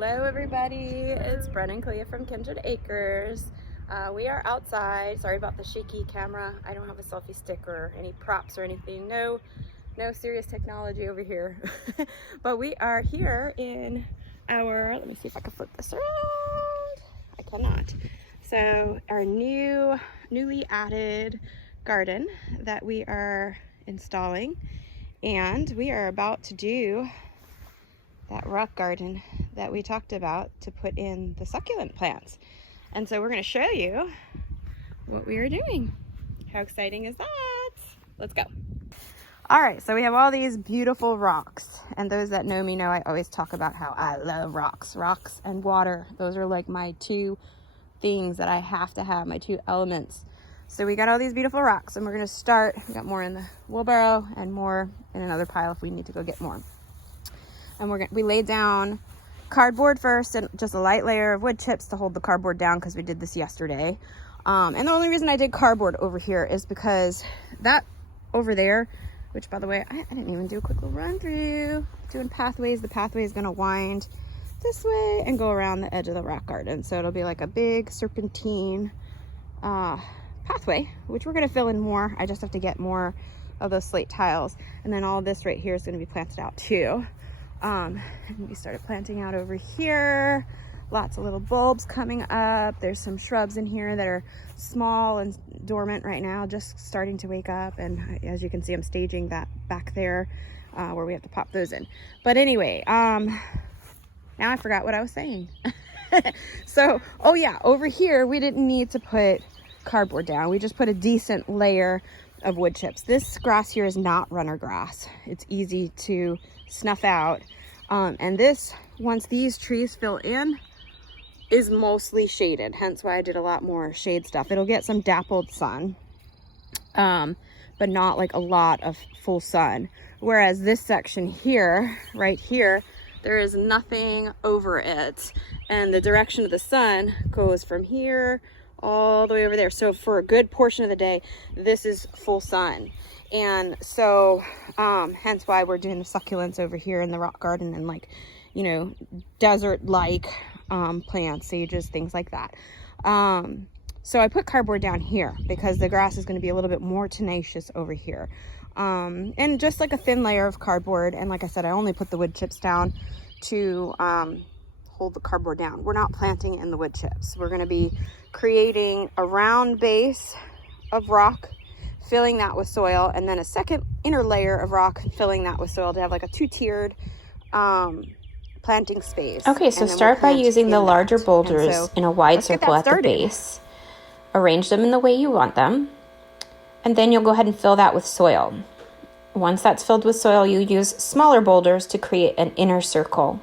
Hello everybody, it's Bren and Clea from Kindred Acres. We are outside. Sorry about the shaky camera. I don't have a selfie stick or any props or anything. No serious technology over here. But we are here in our, let me see if I can flip this around. I cannot. So our newly added garden that we are installing, and we are about to do that rock garden that we talked about to put in the succulent plants. And so we're going to show you what we are doing. How exciting is that? Let's go. All right, so we have all these beautiful rocks, and those that know me know I always talk about how I love rocks and water. Those are like my two things that I have to have, my two elements. So we got all these beautiful rocks, and we're going to start. We got more in the wheelbarrow and more in another pile if we need to go get more. And we laid down cardboard first and just a light layer of wood chips to hold the cardboard down because we did this yesterday. And the only reason I did cardboard over here is because that over there, which by the way, I didn't even do a quick little run through, doing pathways. The pathway is gonna wind this way and go around the edge of the rock garden. So it'll be like a big serpentine pathway, which we're gonna fill in more. I just have to get more of those slate tiles. And then all this right here is gonna be planted out too. And we started planting out over here. Lots of little bulbs coming up. There's some shrubs in here that are small and dormant right now, just starting to wake up. And as you can see, I'm staging that back there where we have to pop those in. But anyway, now I forgot what I was saying. So, oh yeah, over here, we didn't need to put cardboard down. We just put a decent layer of wood chips. This grass here is not runner grass. It's easy to snuff out. And this, once these trees fill in, is mostly shaded, hence why I did a lot more shade stuff. It'll get some dappled sun, but not like a lot of full sun. Whereas this section here, right here, there is nothing over it. And the direction of the sun goes from here all the way over there. So for a good portion of the day, this is full sun. And so hence why we're doing the succulents over here in the rock garden and, like, you know, desert like plants, sages, things like that. So I put cardboard down here because the grass is going to be a little bit more tenacious over here. And just like a thin layer of cardboard. And like I said, I only put the wood chips down to hold the cardboard down. We're not planting in the wood chips. We're going to be creating a round base of rock, filling that with soil, and then a second inner layer of rock, filling that with soil to have like a two-tiered planting space. Okay, so start by using the larger boulders in a wide circle at the base. Arrange them in the way you want them, and then you'll go ahead and fill that with soil. Once that's filled with soil, you use smaller boulders to create an inner circle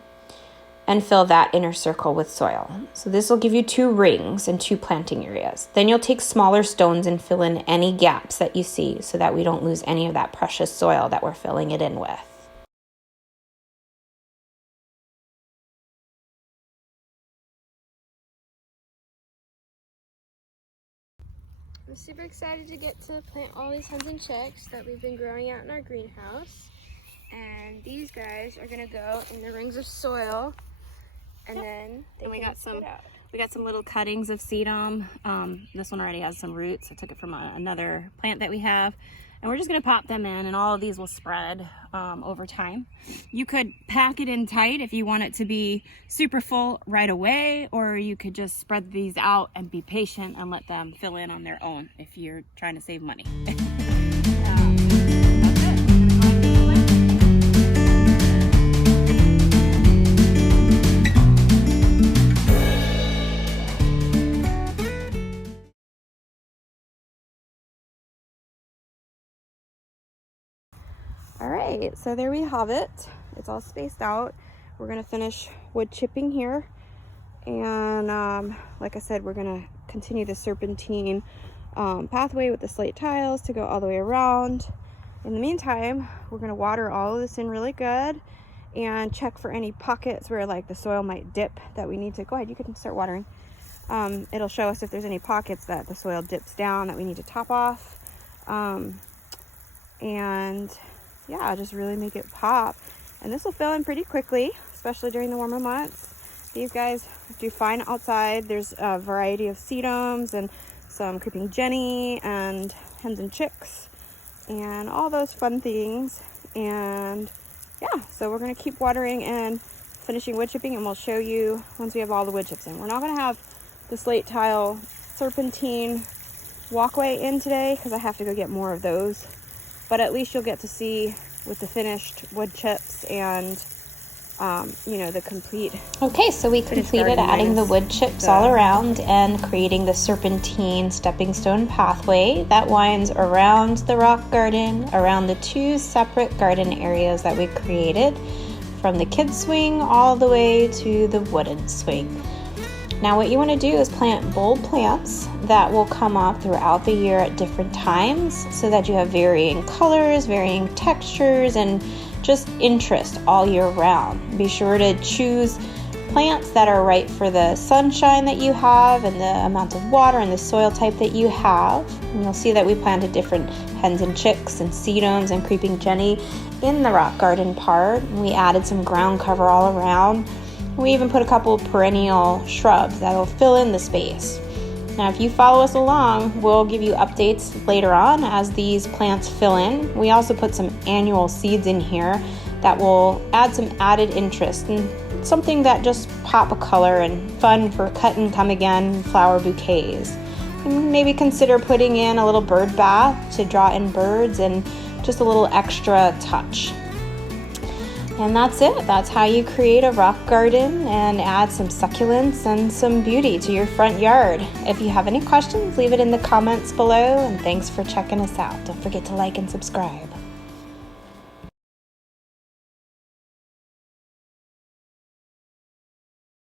and fill that inner circle with soil. So this will give you 2 rings and 2 planting areas. Then you'll take smaller stones and fill in any gaps that you see so that we don't lose any of that precious soil that we're filling it in with. I'm super excited to get to plant all these hens and chicks that we've been growing out in our greenhouse. And these guys are gonna go in the rings of soil, and then we got some little cuttings of sedum. This one already has some roots. I took it from another plant that we have, and we're just gonna pop them in, and all of these will spread over time. You could pack it in tight if you want it to be super full right away, or you could just spread these out and be patient and let them fill in on their own if you're trying to save money. All right, so there we have it. It's all spaced out. We're gonna finish wood chipping here. And like I said, we're gonna continue the serpentine pathway with the slate tiles to go all the way around. In the meantime, we're gonna water all of this in really good and check for any pockets where like the soil might dip that we need to, go ahead, you can start watering. It'll show us if there's any pockets that the soil dips down that we need to top off. And yeah, just really make it pop. And this will fill in pretty quickly, especially during the warmer months. these guys do fine outside. There's a variety of sedums and some creeping jenny and hens and chicks and all those fun things. And yeah, so we're gonna keep watering and finishing wood chipping, and we'll show you once we have all the wood chips in. We're not gonna have the slate tile serpentine walkway in today because I have to go get more of those, but at least you'll get to see with the finished wood chips and you know, the complete. Okay, so we completed adding the wood chips all around and creating the serpentine stepping stone pathway that winds around the rock garden, around the 2 separate garden areas that we created, from the kids swing all the way to the wooden swing. Now what you want to do is plant bulb plants that will come up throughout the year at different times so that you have varying colors, varying textures, and just interest all year round. Be sure to choose plants that are right for the sunshine that you have and the amount of water and the soil type that you have. And you'll see that we planted different hens and chicks and sedums and creeping jenny in the rock garden part. We added some ground cover all around. We even put a couple of perennial shrubs that will fill in the space. Now, if you follow us along, we'll give you updates later on as these plants fill in. We also put some annual seeds in here that will add some added interest and something that just pop a color and fun for cut and come again flower bouquets. And maybe consider putting in a little bird bath to draw in birds and just a little extra touch. And that's it. That's how you create a rock garden and add some succulents and some beauty to your front yard. If you have any questions, leave it in the comments below, and thanks for checking us out. Don't forget to like and subscribe.